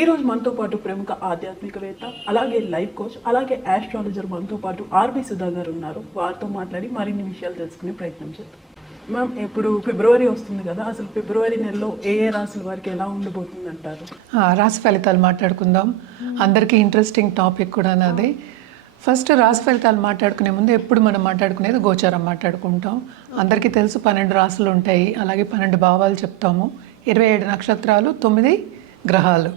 ఈ రోజు మనతో పాటు ప్రముఖ ఆధ్యాత్మికవేత్త, అలాగే లైఫ్ కోచ్, అలాగే ఆస్ట్రాలజర్ మనతో పాటు ఆర్బి సుధా గారు ఉన్నారు. వారితో మాట్లాడి మరిన్ని విషయాలు తెలుసుకునే ప్రయత్నం చేద్దాం. మ్యామ్, ఇప్పుడు ఫిబ్రవరి వస్తుంది కదా, అసలు ఫిబ్రవరి నెలలో ఏ ఏ రాశుల వారికి ఎలా ఉండబోతుంది అంటారు? రాశి ఫలితాలు మాట్లాడుకుందాం. అందరికీ ఇంట్రెస్టింగ్ టాపిక్ కూడా నాది. ఫస్ట్ రాశి ఫలితాలు మాట్లాడుకునే ముందు ఎప్పుడు మనం మాట్లాడుకునేది గోచారం మాట్లాడుకుంటాం. అందరికీ తెలుసు 12 రాశులు ఉంటాయి, అలాగే 12 భావాలు చెప్తాము, 27 నక్షత్రాలు, 9 గ్రహాలు.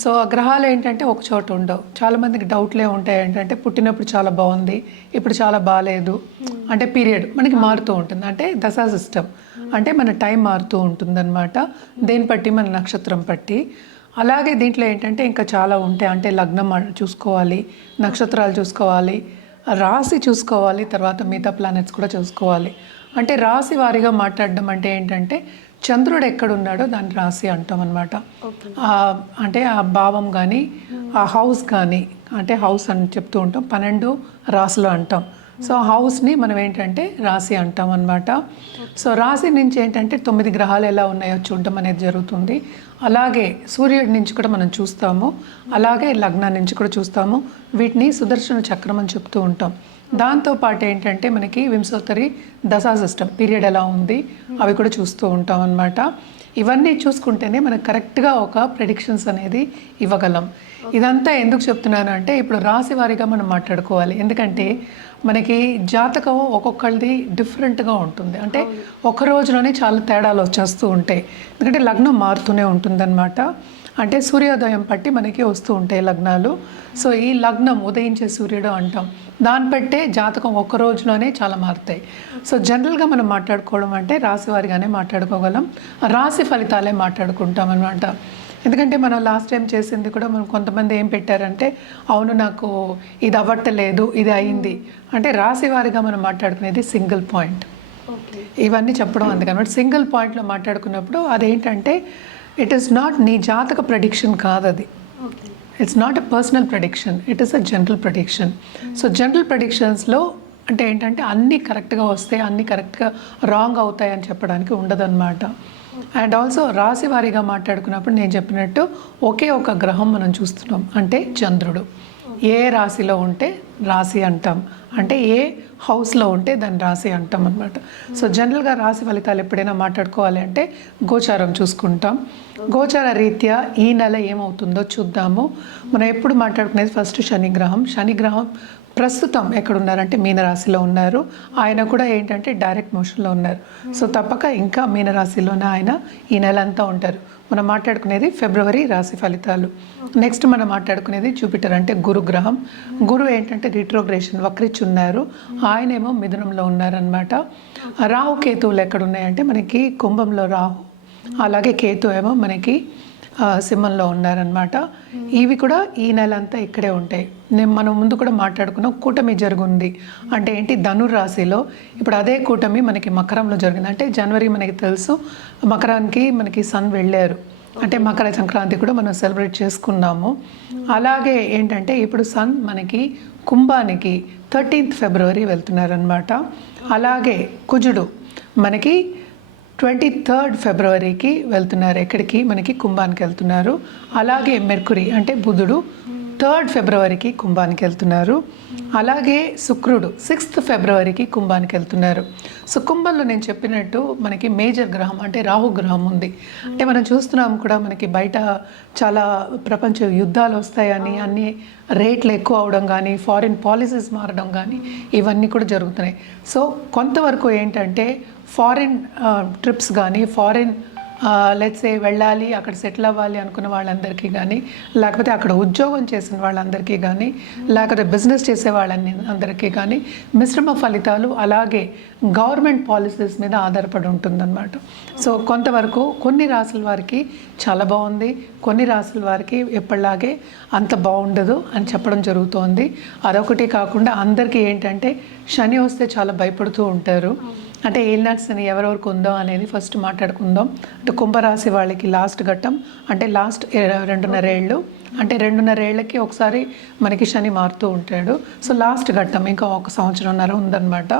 సో ఆ గ్రహాలు ఏంటంటే ఒక చోట ఉండవు. చాలామందికి డౌట్లే ఉంటాయి ఏంటంటే పుట్టినప్పుడు చాలా బాగుంది, ఇప్పుడు చాలా బాగాలేదు, అంటే పీరియడ్ మనకి మారుతూ ఉంటుంది, అంటే దశా సిస్టమ్ అంటే మన టైం మారుతూ ఉంటుందన్నమాట, దేని బట్టి మన నక్షత్రం బట్టి. అలాగే దీంట్లో ఏంటంటే ఇంకా చాలా ఉంటాయి, అంటే లగ్నం చూసుకోవాలి, నక్షత్రాలు చూసుకోవాలి, రాశి చూసుకోవాలి, తర్వాత మిగతా ప్లానెట్స్ కూడా చూసుకోవాలి. అంటే రాశి వారీగా మాట్లాడడం అంటే ఏంటంటే చంద్రుడు ఎక్కడున్నాడో దాన్ని రాశి అంటాం అనమాట. అంటే ఆ భావం కానీ ఆ హౌస్ కానీ, అంటే హౌస్ అని చెప్తూ ఉంటాం, 12 రాశులు అంటాం. సో హౌస్ని మనం ఏంటంటే రాశి అంటాం అనమాట. సో రాశి నుంచి ఏంటంటే 9 గ్రహాలు ఎలా ఉన్నాయో చూడడం అనేది జరుగుతుంది. అలాగే సూర్యుడి నుంచి కూడా మనం చూస్తాము, అలాగే లగ్నం నుంచి కూడా చూస్తాము. వీటిని సుదర్శన చక్రం అని చెప్తూ ఉంటాం. దాంతోపాటు ఏంటంటే మనకి వింశోత్తరి దశా సిస్టమ్ పీరియడ్ ఎలా ఉంది అవి కూడా చూస్తూ ఉంటాం అన్నమాట. ఇవన్నీ చూసుకుంటేనే మనకు కరెక్ట్గా ఒక ప్రెడిక్షన్స్ అనేది ఇవ్వగలం. ఇదంతా ఎందుకు చెప్తున్నాను అంటే ఇప్పుడు రాశి వారీగా మనం మాట్లాడుకోవాలి. ఎందుకంటే మనకి జాతకం ఒక్కొక్కరిది డిఫరెంట్గా ఉంటుంది, అంటే ఒక రోజులోనే చాలా తేడాలు వచ్చేస్తూ ఉంటాయి. ఎందుకంటే లగ్నం మారుతూనే ఉంటుందన్నమాట. అంటే సూర్యోదయం బట్టి మనకి వస్తూ ఉంటాయి లగ్నాలు. సో ఈ లగ్నం ఉదయించే సూర్యుడు అంటాం, దాన్ని బట్టే జాతకం ఒక్క రోజులోనే చాలా మారుతాయి. సో జనరల్గా మనం మాట్లాడుకోవడం అంటే రాశి వారిగానే మాట్లాడుకోగలం, రాశి ఫలితాలే మాట్లాడుకుంటాం అనమాట. ఎందుకంటే మనం లాస్ట్ టైం చేసింది కూడా మనం కొంతమంది ఏం పెట్టారంటే అవును నాకు ఇది అవ్వట్లేదు, ఇది అయింది అంటే రాశి వారిగా మనం మాట్లాడుకునేది సింగిల్ పాయింట్. ఇవన్నీ చెప్పడం అందుకనమాట. సింగిల్ పాయింట్లో మాట్లాడుకున్నప్పుడు అదేంటంటే ఇట్ ఈస్ నాట్ నీ జాతక ప్రెడిక్షన్ కాదు, అది it's not a personal prediction, it is a general prediction. So general ప్రెడిక్షన్స్లో అంటే ఏంటంటే అన్నీ కరెక్ట్గా వస్తాయి, అన్నీ కరెక్ట్గా రాంగ్ అవుతాయి అని చెప్పడానికి ఉండదన్నమాట. అండ్ ఆల్సో రాశి వారీగా మాట్లాడుకున్నప్పుడు నేను చెప్పినట్టు ఒకే ఒక గ్రహం మనం చూస్తున్నాం, అంటే చంద్రుడు. ఏ రాశిలో ఉంటే రాశి అంటాం, అంటే ఏ హౌస్లో ఉంటే దాన్ని రాశి అంటాం అనమాట. సో జనరల్గా రాశి ఫలితాలు ఎప్పుడైనా మాట్లాడుకోవాలి అంటే గోచారం చూసుకుంటాం. గోచార రీత్యా ఈ నెల ఏమవుతుందో చూద్దాము. మనం ఎప్పుడు మాట్లాడుకునేది ఫస్ట్ శనిగ్రహం. శనిగ్రహం ప్రస్తుతం ఎక్కడున్నారంటే మీనరాశిలో ఉన్నారు. ఆయన కూడా ఏంటంటే డైరెక్ట్ మోషన్లో ఉన్నారు. సో తప్పక ఇంకా మీనరాశిలోనే ఆయన ఈ నెల అంతా ఉంటారు. మనం మాట్లాడుకునేది ఫిబ్రవరి రాశి ఫలితాలు. నెక్స్ట్ మనం మాట్లాడుకునేది జూపిటర్, అంటే గురుగ్రహం. గురు ఏంటంటే రిట్రోగ్రేషన్ వక్రించి ఉన్నారు, ఆయనేమో మిథునంలో ఉన్నారనమాట. రాహు కేతువులు ఎక్కడున్నాయంటే మనకి కుంభంలో రాహు, అలాగే కేతు ఏమో మనకి సింహంలో ఉన్నారనమాట. ఇవి కూడా ఈ నెల అంతా ఇక్కడే ఉంటాయి. మనం ముందు కూడా మాట్లాడుకున్నాం, కూటమి జరుగుంది అంటే ఏంటి ధనురాశిలో. ఇప్పుడు అదే కూటమి మనకి మకరంలో జరిగింది. అంటే జనవరి మనకి తెలుసు మకరానికి మనకి సన్ వెళ్ళారు, అంటే మకర సంక్రాంతి కూడా మనం సెలబ్రేట్ చేసుకున్నాము. అలాగే ఏంటంటే ఇప్పుడు సన్ మనకి కుంభానికి 13th ఫిబ్రవరి వెళ్తున్నారనమాట. అలాగే కుజుడు మనకి 23rd ఫిబ్రవరికి వెళ్తున్నారు, ఎక్కడికి మనకి కుంభానికి వెళ్తున్నారు. అలాగే మెర్కురీ అంటే బుధుడు 3rd ఫిబ్రవరికి కుంభానికి వెళ్తున్నారు. అలాగే శుక్రుడు 6th ఫిబ్రవరికి కుంభానికి వెళ్తున్నారు. సో కుంభంలో నేను చెప్పినట్టు మనకి మేజర్ గ్రహం అంటే రాహు గ్రహం ఉంది. అంటే మనం చూస్తున్నాం కూడా మనకి బయట చాలా ప్రపంచ యుద్ధాలు వస్తాయని, అన్ని రేట్లు ఎక్కువ అవడం కానీ, ఫారిన్ పాలసీస్ మారడం కానీ ఇవన్నీ కూడా జరుగుతున్నాయి. సో కొంతవరకు ఏంటంటే ఫారిన్ ట్రిప్స్ కానీ, ఫారిన్ లెట్స్ సే వెళ్ళాలి, అక్కడ సెటిల్ అవ్వాలి అనుకున్న వాళ్ళందరికీ కానీ, లేకపోతే అక్కడ ఉద్యోగం చేసిన వాళ్ళందరికీ కానీ, లేకపోతే బిజినెస్ చేసే అందరికీ కానీ మిశ్రమ ఫలితాలు, అలాగే గవర్నమెంట్ పాలసీస్ మీద ఆధారపడి ఉంటుందన్నమాట. సో కొంతవరకు కొన్ని రాసుల వారికి చాలా బాగుంది, కొన్ని రాసుల వారికి ఎప్పటిలాగే అంత బాగుండదు అని చెప్పడం జరుగుతోంది. అదొకటి కాకుండా అందరికీ ఏంటంటే శని వస్తే చాలా భయపడుతూ ఉంటారు. అంటే ఏలినాటి శని ఎవరెవరికి ఉందో అనేది ఫస్ట్ మాట్లాడుకుందాం. అంటే కుంభరాశి వాళ్ళకి లాస్ట్ ఘట్టం, అంటే లాస్ట్ 2.5 ఏళ్ళు. అంటే 2.5 ఏళ్ళకి ఒకసారి మనకి శని మారుతూ ఉంటాడు. సో లాస్ట్ ఘట్టం ఇంకా 1 సంవత్సరంన్నర ఉందన్నమాట.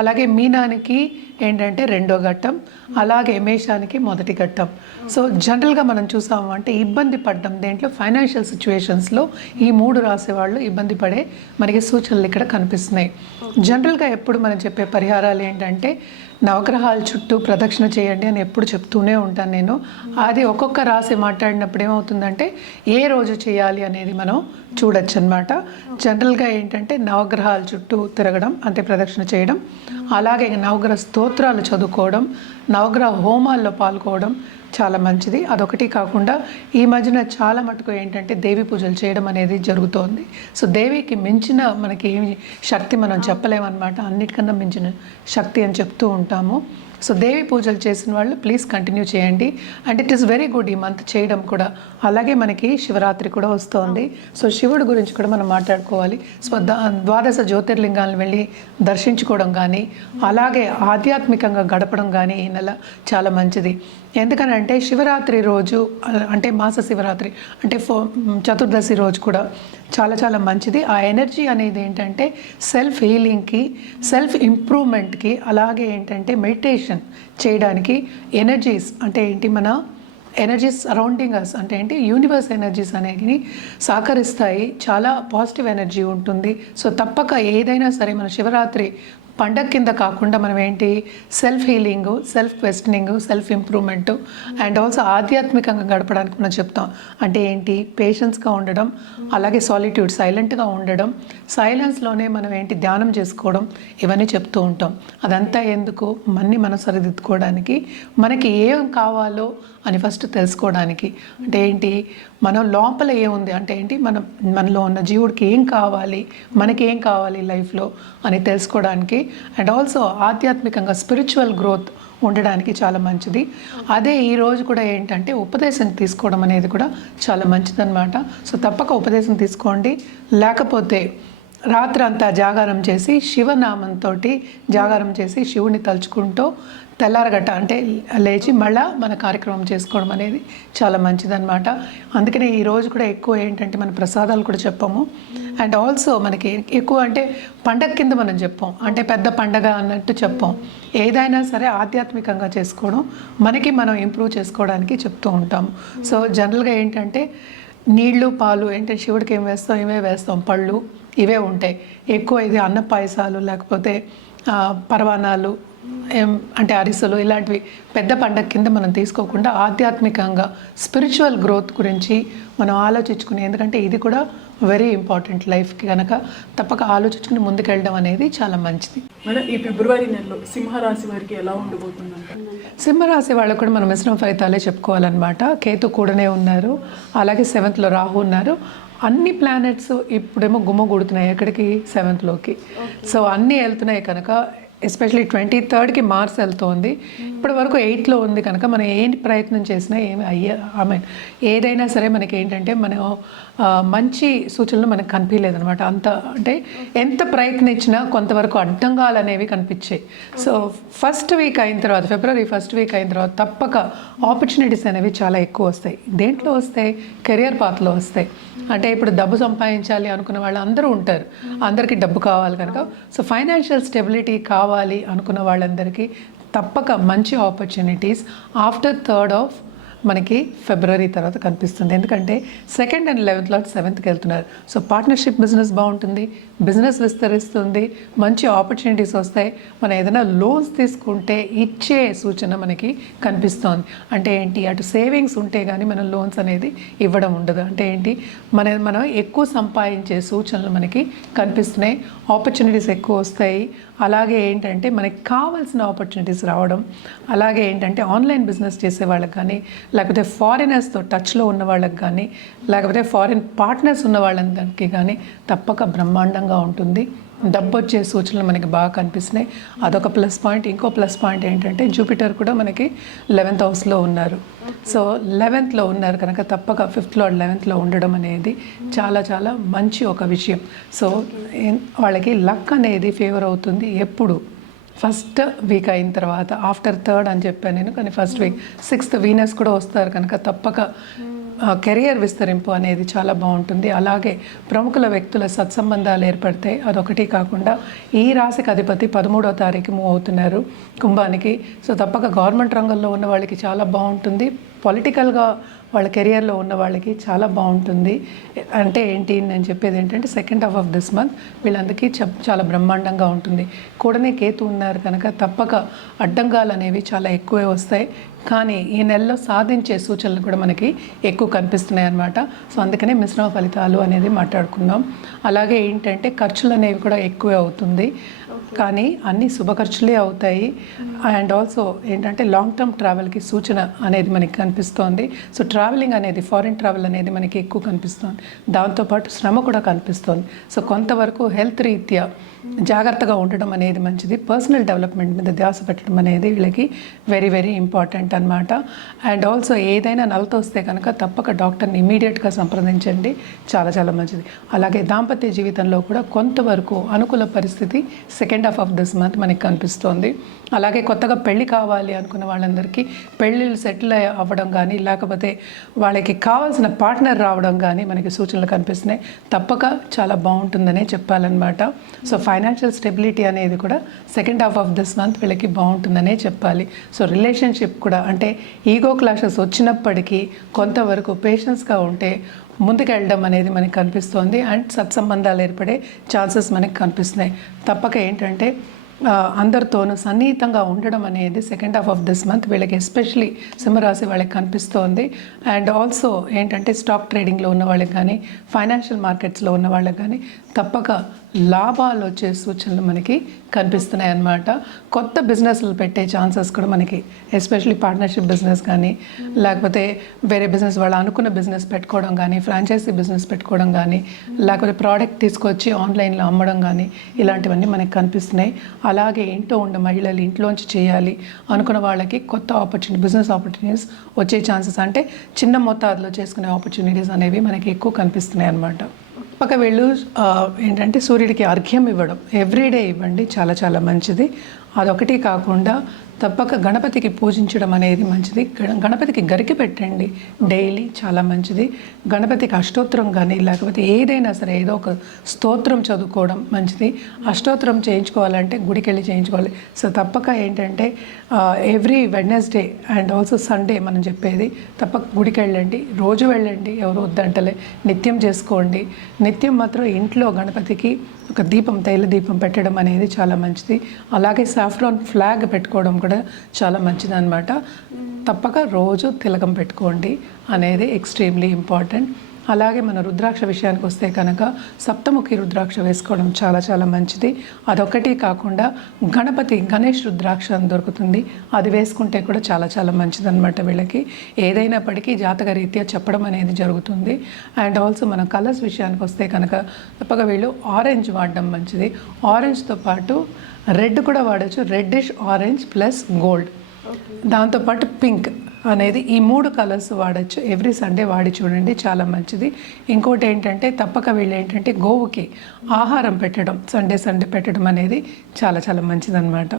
అలాగే మీనానికి ఏంటంటే 2వ ఘట్టం, అలాగే మేషానికి 1వ ఘట్టం. సో జనరల్గా మనం చూసాము అంటే ఇబ్బంది పడ్డం దేంట్లో ఫైనాన్షియల్ సిచ్యువేషన్స్లో ఈ 3 రాసే వాళ్ళు ఇబ్బంది పడే మనకి సూచనలు ఇక్కడ కనిపిస్తున్నాయి. జనరల్గా ఎప్పుడు మనం చెప్పే పరిహారాలు ఏంటంటే నవగ్రహాల చుట్టూ ప్రదక్షిణ చేయండి అని ఎప్పుడు చెప్తూనే ఉంటాను నేను. అది ఒక్కొక్క రాశి మాట్లాడినప్పుడు ఏమవుతుందంటే ఏ రోజు చేయాలి అనేది మనం చూడొచ్చు అనమాట. జనరల్గా ఏంటంటే నవగ్రహాల చుట్టూ తిరగడం అంటే ప్రదక్షిణ చేయడం, అలాగే నవగ్రహ స్తోత్రాలు చదువుకోవడం, నవగ్రహ హోమాల్లో పాల్గొవడం చాలా మంచిది. అదొకటి కాకుండా ఈ మధ్యన చాలా మటుకు ఏంటంటే దేవి పూజలు చేయడం అనేది జరుగుతోంది. సో దేవికి మించిన మనకి ఏమి శక్తి మనం చెప్పలేమన్నమాట. అన్నిటికన్నా మించిన శక్తి అని చెప్తూ ఉంటాము. సో దేవి పూజలు చేసిన వాళ్ళు ప్లీజ్ కంటిన్యూ చేయండి. And it is very good ఈ మంత్ చేయడం కూడా. అలాగే మనకి శివరాత్రి కూడా వస్తోంది. సో శివుడి గురించి కూడా మనం మాట్లాడుకోవాలి. సో ద్వాదశ జ్యోతిర్లింగాలను వెళ్ళి దర్శించుకోవడం కానీ, అలాగే ఆధ్యాత్మికంగా గడపడం కానీ ఈ నెల చాలా మంచిది. ఎందుకనంటే శివరాత్రి రోజు అంటే మాస శివరాత్రి అంటే చతుర్దశి రోజు కూడా చాలా చాలా మంచిది. ఆ ఎనర్జీ అనేది ఏంటంటే సెల్ఫ్ హీలింగ్కి, సెల్ఫ్ ఇంప్రూవ్మెంట్కి, అలాగే ఏంటంటే మెడిటేషన్ చేయడానికి ఎనర్జీస్ అంటే ఏంటి మన ఎనర్జీస్ సరౌండింగ్ అస్ అంటే ఏంటి యూనివర్స్ ఎనర్జీస్ అనేవి సహకరిస్తాయి. చాలా పాజిటివ్ ఎనర్జీ ఉంటుంది. సో తప్పక ఏదైనా సరే మన శివరాత్రి పండగ కింద కాకుండా మనం ఏంటి self healing, self questioning, self improvement and also ఆధ్యాత్మికంగా గడపడానికి మనం చెప్తాం. అంటే ఏంటి పేషెన్స్గా ఉండడం, అలాగే సాలిట్యూడ్ సైలెంట్గా ఉండడం, సైలెన్స్లోనే మనం ఏంటి ధ్యానం చేసుకోవడం, ఇవన్నీ చెప్తూ ఉంటాం. అదంతా ఎందుకు మనం సరిదిద్దుకోవడానికి, మనకి ఏం కావాలో అని ఫస్ట్ తెలుసుకోవడానికి. అంటే ఏంటి మనం లోపల ఏముంది అంటే ఏంటి మనలో ఉన్న జీవుడికి ఏం కావాలి, మనకి ఏం కావాలి లైఫ్లో అని తెలుసుకోవడానికి అండ్ ఆల్సో ఆధ్యాత్మికంగా స్పిరిచువల్ గ్రోత్ ఉండడానికి చాలా మంచిది. అదే ఈరోజు కూడా ఏంటంటే ఉపదేశం తీసుకోవడం అనేది కూడా చాలా మంచిదన్నమాట. సో తప్పక ఉపదేశం తీసుకోండి. లేకపోతే రాత్రంతా జాగారం చేసి శివనామంతో జాగారం చేసి శివుని తలుచుకుంటూ తెల్లారగట్ట అంటే లేచి మళ్ళా మన కార్యక్రమం చేసుకోవడం అనేది చాలా మంచిదన్నమాట. అందుకనే ఈరోజు కూడా ఎక్కువ ఏంటంటే మన ప్రసాదాలు కూడా చెప్పాము. అండ్ ఆల్సో మనకి ఎక్కువ అంటే పండగ కింద మనం చెప్పాం, అంటే పెద్ద పండగ అన్నట్టు చెప్పాం. ఏదైనా సరే ఆధ్యాత్మికంగా చేసుకోవడం, మనకి మనం ఇంప్రూవ్ చేసుకోవడానికి చెప్తూ ఉంటాము. సో జనరల్గా ఏంటంటే నీళ్లు పాలు ఏంటంటే శివుడికి ఏం వేస్తాం, ఇవే వేస్తాం, పళ్ళు ఇవే ఉంటాయి ఎక్కువ. ఇది అన్న పాయసాలు లేకపోతే పరవానాలు అంటే అరిసెలు ఇలాంటివి పెద్ద పండగ కింద మనం తీసుకోకుండా ఆధ్యాత్మికంగా స్పిరిచువల్ గ్రోత్ గురించి మనం ఆలోచించుకుని, ఎందుకంటే ఇది కూడా వెరీ ఇంపార్టెంట్ లైఫ్కి కనుక తప్పక ఆలోచించుకుని ముందుకెళ్ళడం అనేది చాలా మంచిది. మేడం ఈ ఫిబ్రవరి నెలలో సింహరాశి వారికి ఎలా ఉండబోతుందంట? సింహరాశి వాళ్ళకు కూడా మనం మిశ్రమ ఫలితాలే చెప్పుకోవాలన్నమాట. కేతు కూడానే ఉన్నారు, అలాగే 7th రాహు ఉన్నారు. అన్ని ప్లానెట్స్ ఇప్పుడేమో గుమ్మగూడుతున్నాయి ఎక్కడికి 7th. సో అన్నీ వెళ్తున్నాయి కనుక ఎస్పెషలీ 23rd మార్స్ వెళ్తోంది. ఇప్పటి వరకు 8th ఉంది కనుక మనం ఏంటి ప్రయత్నం చేసినా ఏదైనా సరే మనకి ఏంటంటే మనం మంచి సూచనలు మనకు కనిపించలేదన్నమాట. అంత అంటే ఎంత ప్రయత్నించినా కొంతవరకు అడ్డంగాలు అనేవి కనిపించాయి. సో ఫస్ట్ వీక్ అయిన తర్వాత ఫిబ్రవరి ఫస్ట్ వీక్ అయిన తర్వాత తప్పక ఆపర్చునిటీస్ అనేవి చాలా ఎక్కువ వస్తాయి. దేంట్లో వస్తాయి? కెరియర్ పాత్లో వస్తాయి. అంటే ఇప్పుడు డబ్బు సంపాదించాలి అనుకున్న వాళ్ళు అందరూ ఉంటారు, అందరికీ డబ్బు కావాలి కనుక. సో ఫైనాన్షియల్ స్టెబిలిటీ కావాలి అనుకున్న వాళ్ళందరికీ తప్పక మంచి ఆపర్చునిటీస్ ఆఫ్టర్ 3rd మనకి ఫిబ్రవరి తర్వాత కనిపిస్తుంది. ఎందుకంటే 2nd and 11th 7th వెళ్తున్నారు. సో పార్ట్నర్షిప్ బిజినెస్ బాగుంటుంది, బిజినెస్ విస్తరిస్తుంది, మంచి ఆపర్చునిటీస్ వస్తాయి. మనం ఏదైనా లోన్స్ తీసుకుంటే ఇచ్చే సూచన మనకి కనిపిస్తోంది. అంటే ఏంటి అటు సేవింగ్స్ ఉంటే కానీ మనం లోన్స్ అనేది ఇవ్వడం ఉండదు. అంటే ఏంటి మనం ఎక్కువ సంపాదించే సూచనలు మనకి కనిపిస్తున్నాయి, ఆపర్చునిటీస్ ఎక్కువ వస్తాయి. అలాగే ఏంటంటే మనకి కావాల్సిన ఆపర్చునిటీస్ రావడం, అలాగే ఏంటంటే ఆన్లైన్ బిజినెస్ చేసే వాళ్ళకి కానీ, లేకపోతే ఫారినర్స్తో టచ్లో ఉన్న వాళ్ళకి కానీ, లేకపోతే ఫారిన్ పార్ట్నర్స్ ఉన్న వాళ్ళందరికీ కానీ తప్పక బ్రహ్మాండంగా ఉంటుంది. డబ్బు వచ్చే సూచనలు మనకి బాగా కనిపిస్తున్నాయి. అదొక ప్లస్ పాయింట్. ఇంకో ప్లస్ పాయింట్ ఏంటంటే జూపిటర్ కూడా మనకి 11th ఉన్నారు. సో 11th ఉన్నారు కనుక తప్పక 5th Lord 11th ఉండడం అనేది చాలా చాలా మంచి ఒక విషయం. సో వాళ్ళకి లక్ అనేది ఫేవర్ అవుతుంది ఎప్పుడు ఫస్ట్ వీక్ అయిన తర్వాత. ఆఫ్టర్ 3rd అని చెప్పాను నేను, కానీ ఫస్ట్ వీక్ 6th వీనస్ కూడా వస్తారు కనుక తప్పక కెరియర్ విస్తరింపు అనేది చాలా బాగుంటుంది. అలాగే ప్రముఖుల వ్యక్తుల సత్సంబంధాలు ఏర్పడతాయి. అదొకటి కాకుండా ఈ రాశికి అధిపతి 13వ తారీఖు మూవ్ అవుతున్నారు కుంభానికి. సో తప్పక గవర్నమెంట్ రంగంలో ఉన్న వాళ్ళకి చాలా బాగుంటుంది. పొలిటికల్గా వాళ్ళ కెరియర్లో ఉన్న వాళ్ళకి చాలా బాగుంటుంది. అంటే ఏంటి నేను చెప్పేది ఏంటంటే second half of this month వీళ్ళందరికీ చాలా బ్రహ్మాండంగా ఉంటుంది. కూడనే కేతు ఉన్నారు కనుక తప్పక అడ్డంగాలు అనేవి చాలా ఎక్కువే వస్తాయి. కానీ ఈ నెలలో సాధించే సూచనలు కూడా మనకి ఎక్కువ కనిపిస్తున్నాయి అన్నమాట. సో అందుకనే మిశ్రమ ఫలితాలు అనేది మాట్లాడుకుందాం. అలాగే ఏంటంటే ఖర్చులు అనేవి కూడా ఎక్కువే అవుతుంది, కానీ అన్ని శుభ ఖర్చులే అవుతాయి. అండ్ ఆల్సో ఏంటంటే లాంగ్ టర్మ్ ట్రావెల్కి సూచన అనేది మనకి కనిపిస్తోంది. సో ట్రావెలింగ్ అనేది ఫారిన్ ట్రావెల్ అనేది మనకి ఎక్కువ కనిపిస్తుంది. దాంతోపాటు శ్రమ కూడా కనిపిస్తుంది. సో కొంతవరకు హెల్త్ రీత్యా జాగ్రత్తగా ఉండడం అనేది మంచిది. పర్సనల్ డెవలప్మెంట్ మీద ధ్యాస పెట్టడం అనేది వీళ్ళకి వెరీ వెరీ ఇంపార్టెంట్ అన్నమాట. అండ్ ఆల్సో ఏదైనా నలత వస్తే కనుక తప్పక డాక్టర్ని ఇమీడియట్గా సంప్రదించండి, చాలా చాలా మంచిది. అలాగే దాంపత్య జీవితంలో కూడా కొంతవరకు అనుకూల పరిస్థితి second half of this month మనకి కనిపిస్తోంది. అలాగే కొత్తగా పెళ్లి కావాలి అనుకున్న వాళ్ళందరికీ పెళ్ళిళ్ళు సెటిల్ అవ్వడం కానీ లేకపోతే వాళ్ళకి కావాల్సిన పార్ట్నర్ రావడం కానీ మనకి సూచనలు కనిపిస్తున్నాయి. తప్పక చాలా బాగుంటుందనే చెప్పాలన్నమాట. సో ఫైనాన్షియల్ స్టెబిలిటీ అనేది కూడా second half of this month వీళ్ళకి బాగుంటుందనే చెప్పాలి. సో రిలేషన్షిప్ కూడా అంటే ఈగో క్లాషెస్ వచ్చినప్పటికీ కొంతవరకు పేషెన్స్గా ఉంటే ముందుకెళ్ళడం అనేది మనకి కనిపిస్తోంది. అండ్ సత్సంబంధాలు ఏర్పడే ఛాన్సెస్ మనకి కనిపిస్తున్నాయి. తప్పక ఏంటంటే అందరితోనూ సన్నిహితంగా ఉండడం అనేది second half of this month వీళ్ళకి ఎస్పెషలీ సింహరాశి వాళ్ళకి కనిపిస్తోంది. అండ్ ఆల్సో ఏంటంటే స్టాక్ ట్రేడింగ్లో ఉన్న వాళ్ళకి కానీ ఫైనాన్షియల్ మార్కెట్స్లో ఉన్న వాళ్ళకి కానీ తప్పక లాభాలు వచ్చే సూచనలు మనకి కనిపిస్తున్నాయి అన్నమాట. కొత్త బిజినెస్లు పెట్టే ఛాన్సెస్ కూడా మనకి ఎస్పెషలీ పార్ట్నర్షిప్ బిజినెస్ కానీ లేకపోతే వేరే బిజినెస్ వాళ్ళు అనుకున్న బిజినెస్ పెట్టుకోవడం కానీ ఫ్రాంచైజీ బిజినెస్ పెట్టుకోవడం కానీ లేకపోతే ప్రోడక్ట్ తీసుకొచ్చి ఆన్లైన్లో అమ్మడం కానీ ఇలాంటివన్నీ మనకి కనిపిస్తున్నాయి. అలాగే ఇంట్లో ఉన్న మహిళలు ఇంట్లోంచి చేయాలి అనుకున్న వాళ్ళకి కొత్త బిజినెస్ ఆపర్చునిటీస్ వచ్చే ఛాన్సెస్ అంటే చిన్న మొత్తాదులో చేసుకునే ఆపర్చునిటీస్ అనేవి మనకి ఎక్కువ కనిపిస్తున్నాయి అన్నమాట. పక్క వీళ్ళు ఏంటంటే సూర్యుడికి అర్ఘ్యం ఇవ్వడం ఎవ్రీడే ఇవ్వండి, చాలా చాలా మంచిది. అదొకటి కాకుండా తప్పక గణపతికి పూజించడం అనేది మంచిది. గణపతికి గరికి పెట్టండి డైలీ, చాలా మంచిది. గణపతికి అష్టోత్తరం కానీ లేకపోతే ఏదైనా సరే ఏదో ఒక స్తోత్రం చదువుకోవడం మంచిది. అష్టోత్తరం చేయించుకోవాలంటే గుడికి వెళ్ళి చేయించుకోవాలి. సో తప్పక ఏంటంటే every Wednesday and also Sunday మనం చెప్పేది తప్పక గుడికి వెళ్ళండి, రోజు వెళ్ళండి, ఎవరు వద్దంటలే, నిత్యం చేసుకోండి. నిత్యం మాత్రం ఇంట్లో గణపతికి ఒక దీపం, తైల దీపం పెట్టడం అనేది చాలా మంచిది. అలాగే సాఫ్రాన్ ఫ్లాగ్ పెట్టుకోవడం కూడా చాలా మంచిది అన్నమాట. తప్పక రోజు తిలకం పెట్టుకోండి అనేది ఎక్స్ట్రీమ్లీ ఇంపార్టెంట్. అలాగే మన రుద్రాక్ష విషయానికి వస్తే కనుక సప్తముఖి రుద్రాక్ష వేసుకోవడం చాలా చాలా మంచిది. అదొకటి కాకుండా గణేష్ రుద్రాక్ష అని దొరుకుతుంది, అది వేసుకుంటే కూడా చాలా చాలా మంచిది అనమాట. వీళ్ళకి ఏదైనప్పటికీ జాతక రీత్యా చెప్పడం అనేది జరుగుతుంది. అండ్ ఆల్సో మన కలర్స్ విషయానికి వస్తే కనుక తప్పక వీళ్ళు ఆరెంజ్ వాడడం మంచిది. ఆరెంజ్తో పాటు రెడ్ కూడా వాడచ్చు, రెడ్డిష్ ఆరెంజ్ ప్లస్ గోల్డ్, దాంతోపాటు పింక్ అనేది ఈ 3 కలర్స్ వాడచ్చు. ఎవ్రీ సండే వాడి చూడండి, చాలా మంచిది. ఇంకోటి ఏంటంటే తప్పక వీళ్ళు ఏంటంటే గోవుకి ఆహారం పెట్టడం సండే పెట్టడం అనేది చాలా చాలా మంచిది అన్నమాట.